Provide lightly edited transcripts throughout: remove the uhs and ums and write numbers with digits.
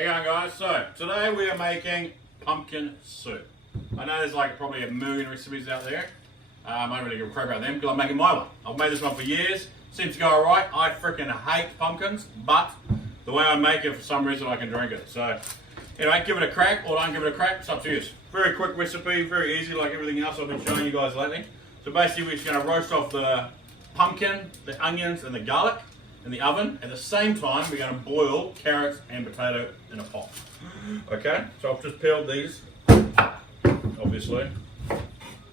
How you going, guys? So today we are making pumpkin soup. I know there's like probably a million recipes out there. I don't really give a crap about them because I'm making my one. I've made this one for years. Seems to go alright. I freaking hate pumpkins, but the way I make it, for some reason I can drink it. So anyway, give it a crack or don't give it a crack. It's up to you. Very quick recipe, very easy like everything else I've been showing you guys lately. So basically we're just going to roast off the pumpkin, the onions and the garlic in the oven. At the same time, we're going to boil carrots and potato in a pot. Okay, so I've just peeled these, obviously.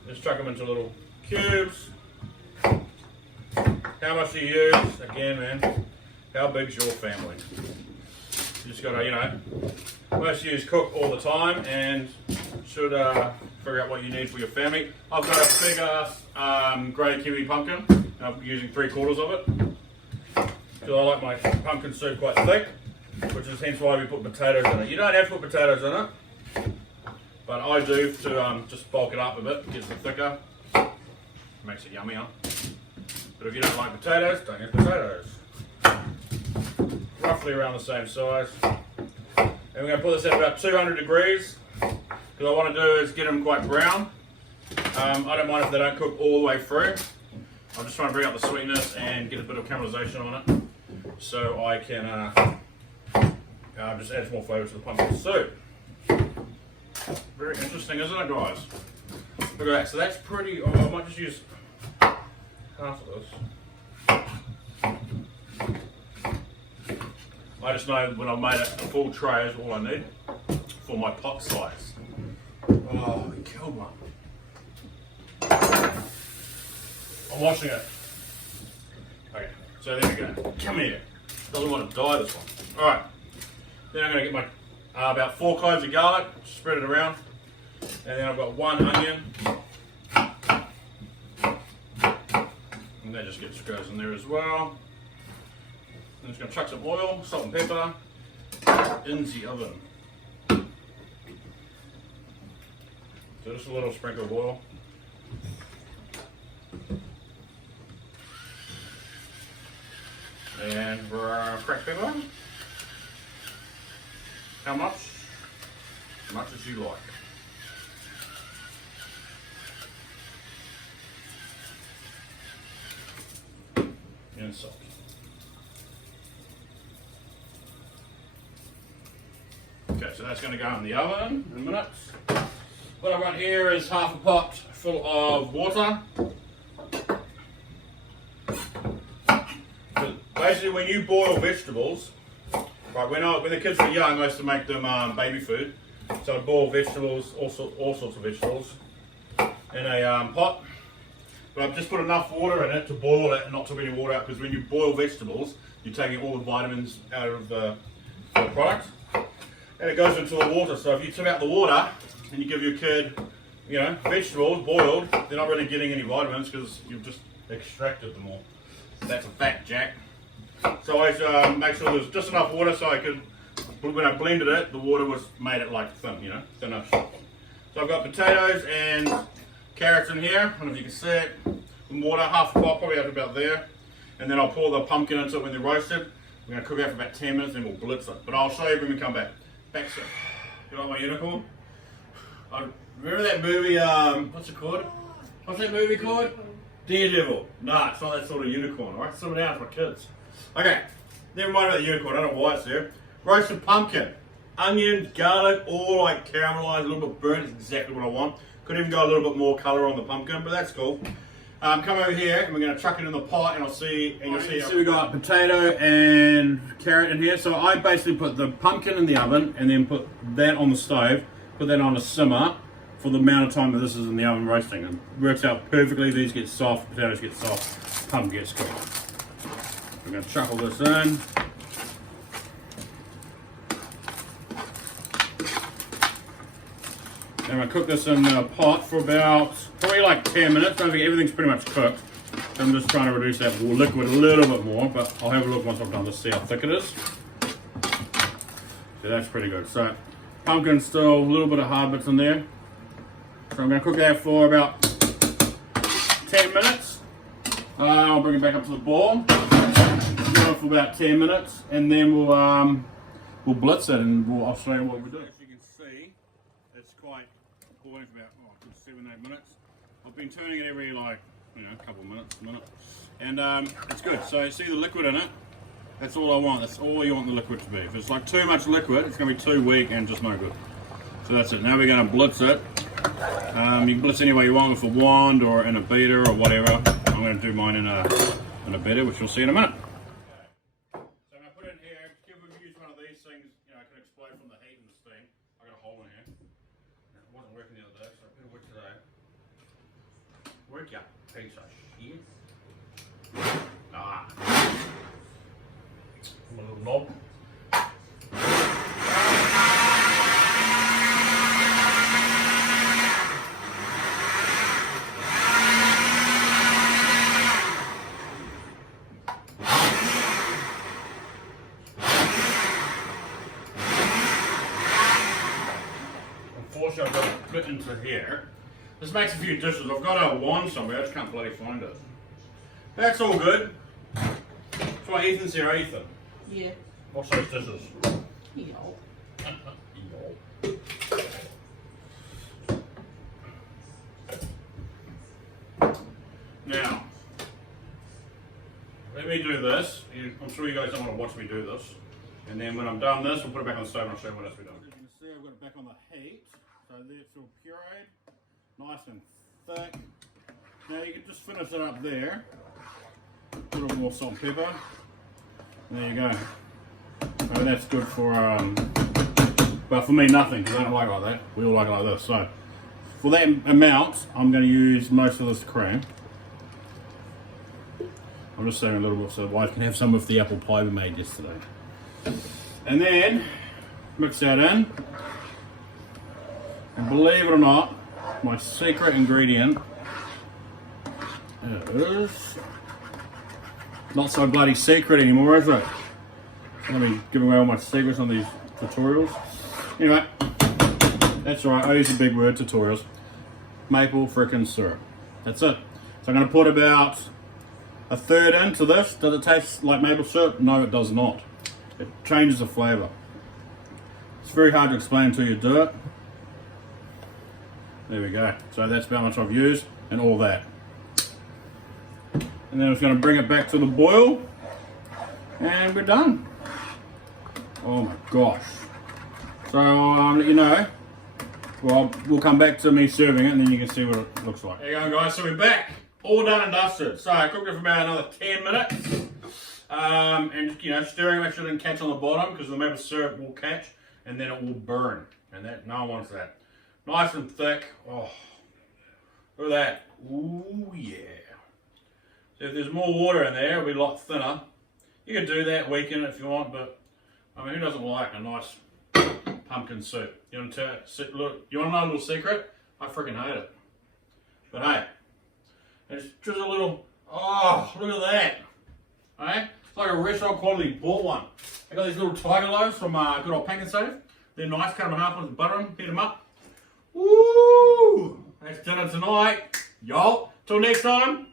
Just chuck them into little cubes. How much do you use? Again, man, how big's your family? You just got to, you know, most of you cook all the time and should figure out what you need for your family. I've got a big ass grey kiwi pumpkin. I'm using 3/4 of it. Because I like my pumpkin soup quite thick, which is hence why we put potatoes in it. You don't have to put potatoes in it, but I do to just bulk it up a bit, gets it thicker, makes it yummier. But if you don't like potatoes, don't have potatoes. Roughly around the same size. And we're going to put this at about 200 degrees, because what I want to do is get them quite brown. I don't mind if they don't cook all the way through. I'm just trying to bring up the sweetness and get a bit of caramelization on it, so I can just add some more flavour to the pumpkin soup. Very interesting, isn't it, guys? Look at that. So that's pretty. Oh, I might just use half of this. I just know when I've made it a full tray is all I need for my pot size. Oh, we killed one. I'm washing it. Okay, so there we go. Come here. Doesn't want to die, this one. Alright. Then I'm going to get my about 4 cloves of garlic, spread it around. And then I've got 1 onion. And that just goes in there as well. I'm just going to chuck some oil, salt and pepper in the oven. So just a little sprinkle of oil. And for cracked pepper, how much? As much as you like. And salt. Okay, so that's going to go in the oven in a minute. What I've got here is half a pot full of water. Basically, when you boil vegetables, right? When the kids were young, I used to make them baby food. So I boil vegetables, all sorts of vegetables, in a pot. But I've just put enough water in it to boil it and not take any water out, because when you boil vegetables, you're taking all the vitamins out of the product, and it goes into the water. So if you took out the water and you give your kid, you know, vegetables boiled, they're not really getting any vitamins because you've just extracted them all. That's a fact, Jack. So I always make sure there's just enough water so I could, when I blended it, the water made it like thin, you know, thin enough. So I've got potatoes and carrots in here. I don't know if you can see it. Some water, half a pot, probably up about there. And then I'll pour the pumpkin into it when they're roasted. We're going to cook it for about 10 minutes and we'll blitz it. But I'll show you when we come back. Back soon. You like my unicorn? Remember that movie, what's it called? What's that movie called? Daredevil. Nah, it's not that sort of unicorn, alright? It's something else for kids. Okay, never mind about the unicorn, I don't know why it's there. Roasted pumpkin. Onions, garlic, all like caramelized, a little bit burnt, is exactly what I want. Could even go a little bit more colour on the pumpkin, but that's cool. Come over here and we're going to chuck it in the pot and you'll see we got potato and carrot in here. So I basically put the pumpkin in the oven and then put that on the stove, put that on a simmer for the amount of time that this is in the oven roasting. It works out perfectly. These get soft, potatoes get soft, pumpkin gets cooked. We're going to chuck all this in. And I'm going to cook this in the pot for about, probably like 10 minutes. Don't forget, everything's pretty much cooked. I'm just trying to reduce that liquid a little bit more, but I'll have a look once I'm done to see how thick it is. So that's pretty good. So pumpkin still, a little bit of hard bits in there. So I'm going to cook that for about 10 minutes. I'll bring it back up to the boil. For about 10 minutes, and then we'll we'll blitz it and I'll show you what we do. As you can see, it's quite boiling for about a good 7-8 minutes. I've been turning it every like, you know, a couple of minutes, and it's good. So you see the liquid in it. That's all I want. That's all you want the liquid to be. If it's like too much liquid, it's going to be too weak and just no good. So that's it. Now we're going to blitz it. You can blitz any way you want, with a wand or in a beater or whatever. I'm going to do mine in a beater, which you'll see in a minute. Okay. So I'm going to put it in here. If we use one of these things, you know, it can explode from the heat and the steam. I got a hole in here. It wasn't working the other day, so I put it work today. Work ya, piece of shit. Ah. A little knob. Unfortunately, I've got to put it into here. This makes a few dishes. I've got a wand somewhere, I just can't bloody find it. That's all good. That's why Ethan's here, Ethan. Yeah. What's those dishes? Yo. Now, let me do this. I'm sure you guys don't want to watch me do this. And then when I'm done this, we'll put it back on the stove and I'll show you what else we've done. As you can see, I've got it back on the heat. So there it's all pureed, nice and thick. Now you can just finish it up there. A little more salt and pepper. There you go. So that's good for, but for me nothing, because I don't like it like that. We all like it like this. So for that amount, I'm going to use most of this cream. I'm just saying a little bit so the wife can have some of the apple pie we made yesterday. And then mix that in. And believe it or not, my secret ingredient is not so bloody secret anymore, is it? I'm going to be giving away all my secrets on these tutorials. Anyway, that's right, I use a big word, tutorials. Maple frickin' syrup. That's it. So I'm going to put about a third into this. Does it taste like maple syrup? No, it does not. It changes the flavour. It's very hard to explain until you do it. There we go. So that's how much I've used and all that. And then I'm just going to bring it back to the boil and we're done. Oh my gosh. So you know, well, we'll come back to me serving it and then you can see what it looks like. There you go guys, so we're back. All done and dusted. So I cooked it for about another 10 minutes. And you know, stirring, make sure it didn't catch on the bottom because the maple syrup will catch and then it will burn. And that, no one wants that. Nice and thick. Oh, look at that. Ooh yeah. So if there's more water in there, it'll be a lot thinner. You can do that, weaken it if you want, but I mean, who doesn't like a nice pumpkin soup? You want to look? You want to know a little secret? I freaking hate it. But hey, it's just a little. Oh, look at that! Hey, it's like a restaurant quality bought one. I got these little tiger loaves from good old Pak'nSave. They're nice. Cut them in half with butter them, heat them up. Woo! That's dinner tonight, y'all. Till next time.